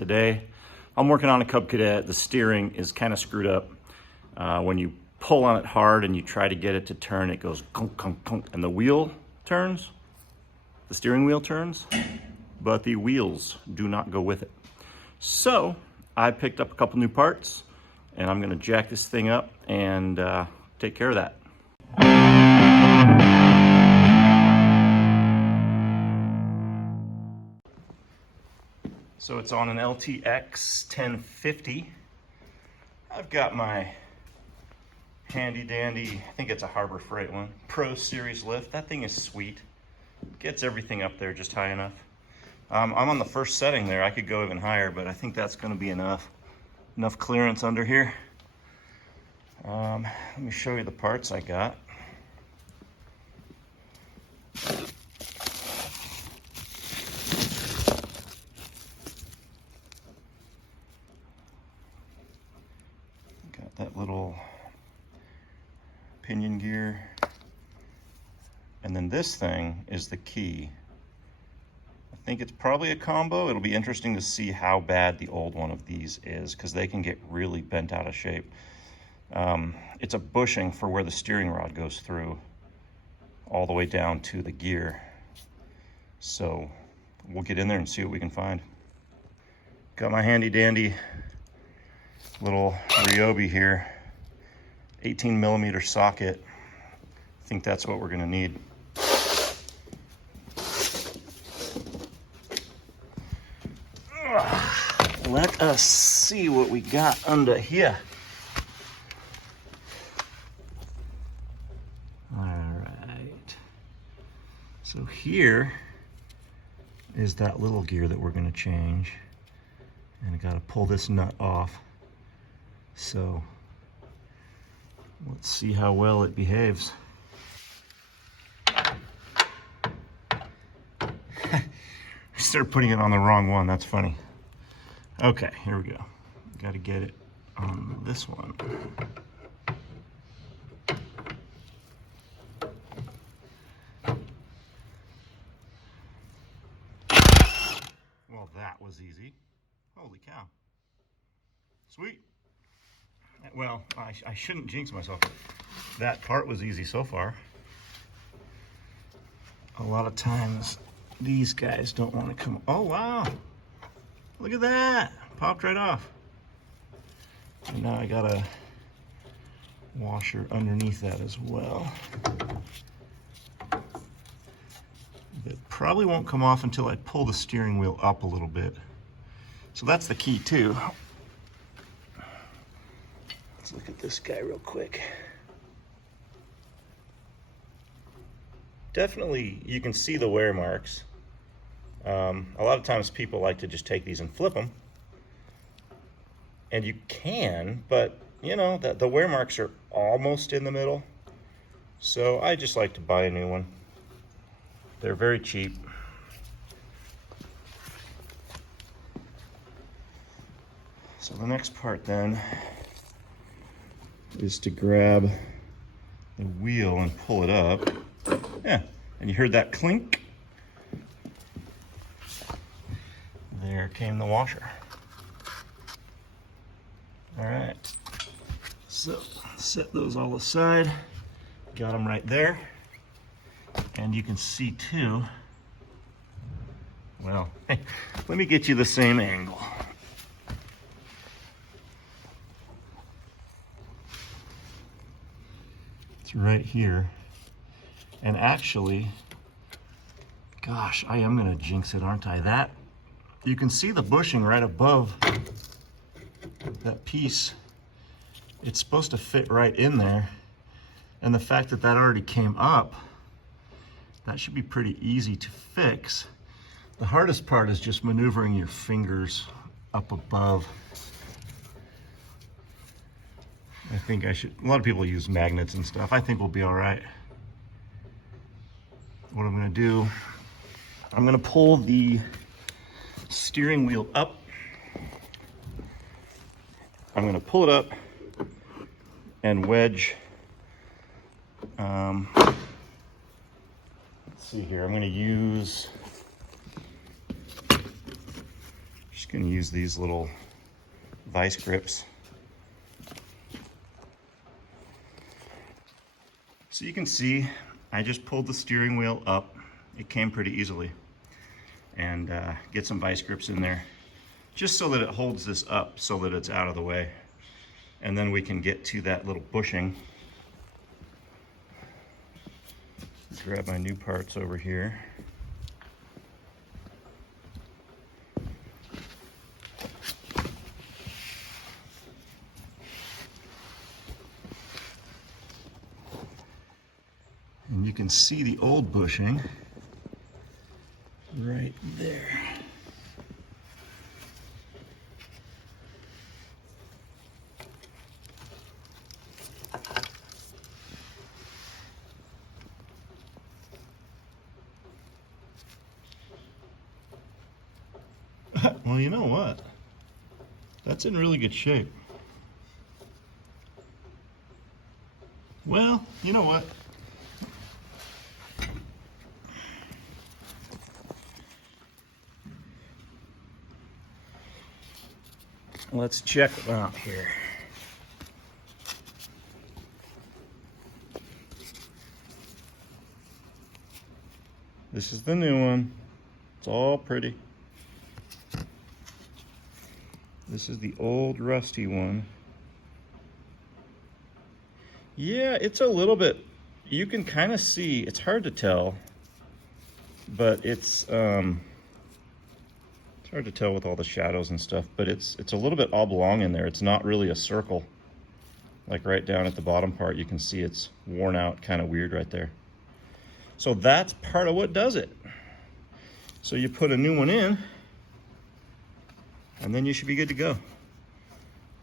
Today, I'm working on a Cub Cadet. The steering is kind of screwed up. When you pull on it hard and you try to get it to turn, it goes kunk, kunk, kunk, and the wheel turns. The steering wheel turns, but the wheels do not go with it. So I picked up a couple new parts and I'm gonna jack this thing up and take care of that. So it's on an LTX1050. I've got my handy dandy, I think it's a Harbor Freight one, Pro Series lift. That thing is sweet. Gets everything up there just high enough. I'm on the first setting there. I could go even higher, but I think that's gonna be enough. Enough clearance under here. Let me show you the parts I got. Got that little pinion gear. And then this thing is the key. I think it's probably a combo. It'll be interesting to see how bad the old one of these is, because they can get really bent out of shape. It's a bushing for where the steering rod goes through all the way down to the gear. So we'll get in there and see what we can find. Got my handy dandy little Ryobi here, 18mm socket. I think that's what we're gonna need. Let us see what we got under here. All right. So here is that little gear that we're gonna change. And I gotta pull this nut off. So let's see how well it behaves. I started putting it on the wrong one, that's funny. Okay, here we go. Got to get it on this one. Well, that was easy. Holy cow. Sweet. Well, I shouldn't jinx myself. That part was easy so far. A lot of times these guys don't want to come. Oh, wow. Look at that. Popped right off. And now I got a washer underneath that as well. It probably won't come off until I pull the steering wheel up a little bit. So that's the key too. Let's look at this guy real quick. Definitely, you can see the wear marks. A lot of times people like to just take these and flip them. And you can, but you know, the wear marks are almost in the middle. So I just like to buy a new one. They're very cheap. So the next part then is to grab the wheel and pull it up. Yeah, and you heard that clink? There came the washer. All right, so set those all aside. Got them right there. And you can see too, well, let me get you the same angle. It's right here. And actually, gosh, I am gonna jinx it, aren't I? That, you can see the bushing right above that piece. It's supposed to fit right in there. And the fact that that already came up, that should be pretty easy to fix. The hardest part is just maneuvering your fingers up above. I think I should, a lot of people use magnets and stuff. I think we'll be all right. What I'm gonna do, I'm gonna pull the steering wheel up. I'm gonna pull it up and wedge. Let's see here, I'm gonna use, just Gonna use these little vice grips. So you can see, I just pulled the steering wheel up. It came pretty easily. And get some vice grips in there, just so that it holds this up so that it's out of the way. And then we can get to that little bushing. Grab my new parts over here. And you can see the old bushing right there. Well, you know what? That's in really good shape. Well, you know what? Let's check it out here. This is the new one. It's all pretty. This is the old rusty one. Yeah, it's a little bit, you can kind of see, it's hard to tell, but it's hard to tell with all the shadows and stuff, but it's a little bit oblong in there. It's not really a circle. Like right down at the bottom part, you can see it's worn out, kind of weird right there. So that's part of what does it. So you put a new one in, and then you should be good to go.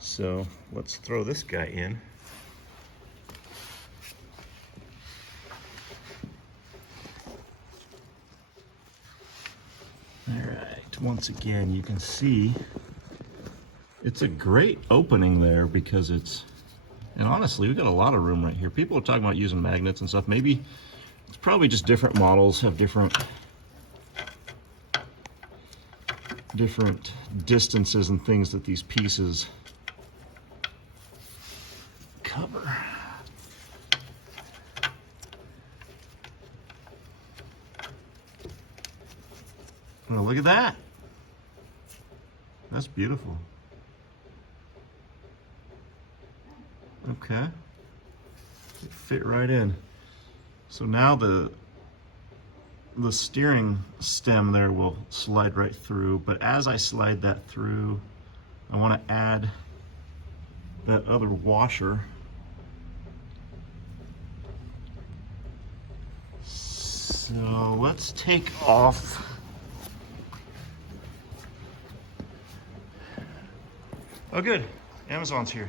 So let's throw this guy in. All right, once again, you can see it's a great opening there because it's, and honestly, we've got a lot of room right here. People are talking about using magnets and stuff. Maybe it's probably just different models have different distances and things that these pieces cover. Oh, look at that. That's beautiful. Okay. It fit right in. So now the steering stem there will slide right through, but as I slide that through, I want to add that other washer. So let's take off oh good, Amazon's here.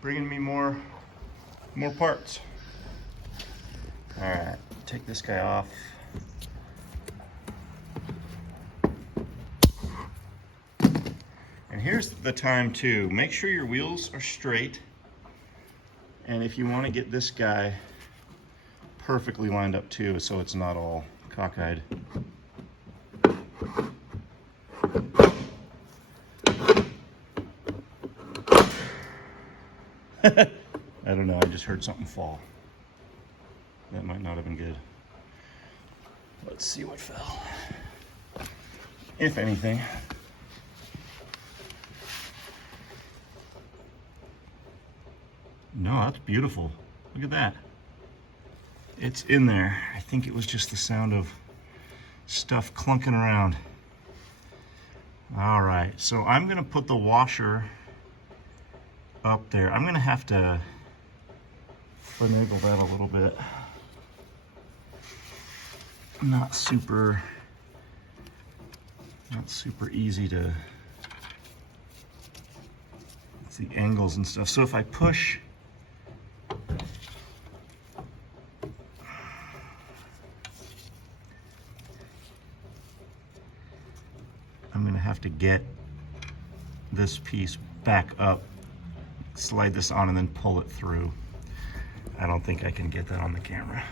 Bringing me more parts. All right, take this guy off. And here's the time too. Make sure your wheels are straight. And if you want to get this guy perfectly lined up too, so it's not all cockeyed. I don't know, I just heard something fall. That might not have been good. Let's see what fell. If anything. No, that's beautiful. Look at that. It's in there. I think it was just the sound of stuff clunking around. All right, so I'm gonna put the washer up there. I'm gonna have to finagle that a little bit. Not super easy to, it's the angles and stuff. So if I push, I'm gonna have to get this piece back up, slide this on, and then pull it through. I don't think I can get that on the camera.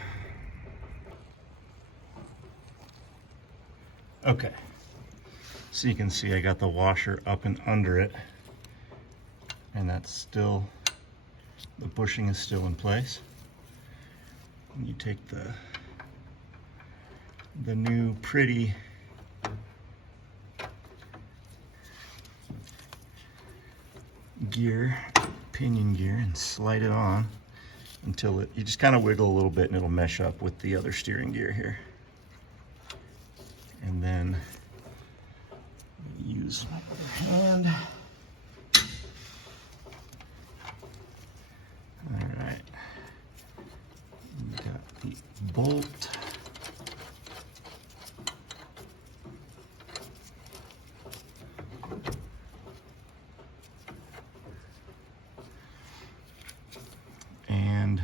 Okay, So you can see I got the washer up and under it, and that's still, the bushing is still in place. And you take the new pretty gear, pinion gear, and slide it on until you just kind of wiggle a little bit and it'll mesh up with the other steering gear here. And then use my other hand. All right, we got the bolt. And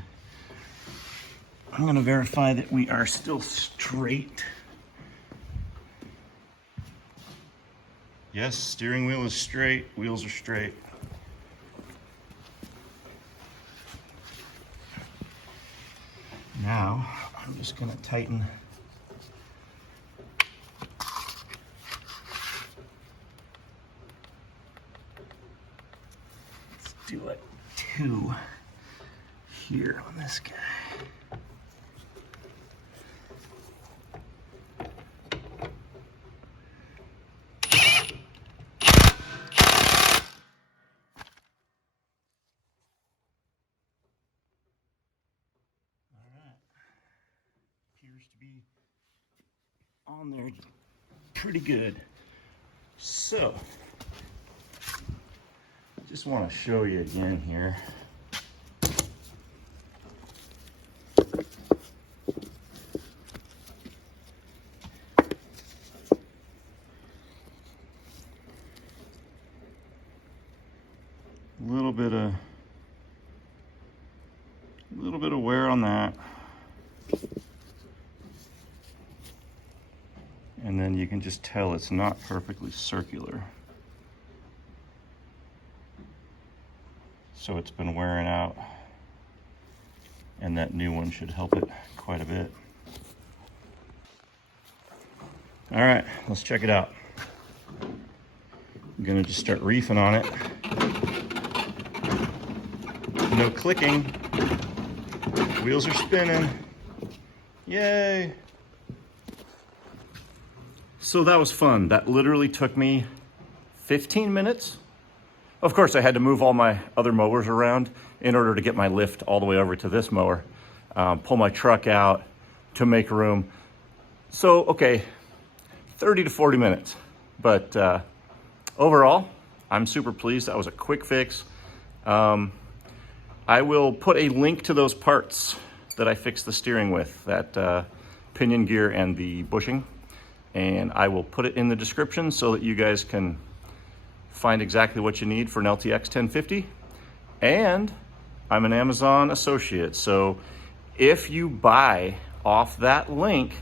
I'm going to verify that we are still straight. Yes, steering wheel is straight, wheels are straight. Now, I'm just going to tighten let's do a 2 here on this guy. Appears to be on there pretty good. So, just want to show you again here. A little bit of wear on that. And then you can just tell it's not perfectly circular. So it's been wearing out, and that new one should help it quite a bit. All right, let's check it out. I'm gonna just start reefing on it. No clicking. Wheels are spinning. Yay. So that was fun. That literally took me 15 minutes. Of course, I had to move all my other mowers around in order to get my lift all the way over to this mower, pull my truck out to make room. So, okay, 30 to 40 minutes. But overall, I'm super pleased. That was a quick fix. I will put a link to those parts that I fixed the steering with, that pinion gear and the bushing. And I will put it in the description so that you guys can find exactly what you need for an LTX1050. And I'm an Amazon associate, so if you buy off that link,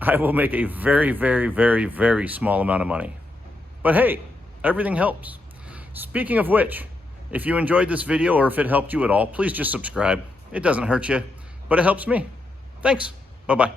I will make a very, very, very, very small amount of money. But hey, everything helps. Speaking of which, if you enjoyed this video or if it helped you at all, please just subscribe. It doesn't hurt you, but it helps me. Thanks. Bye-bye.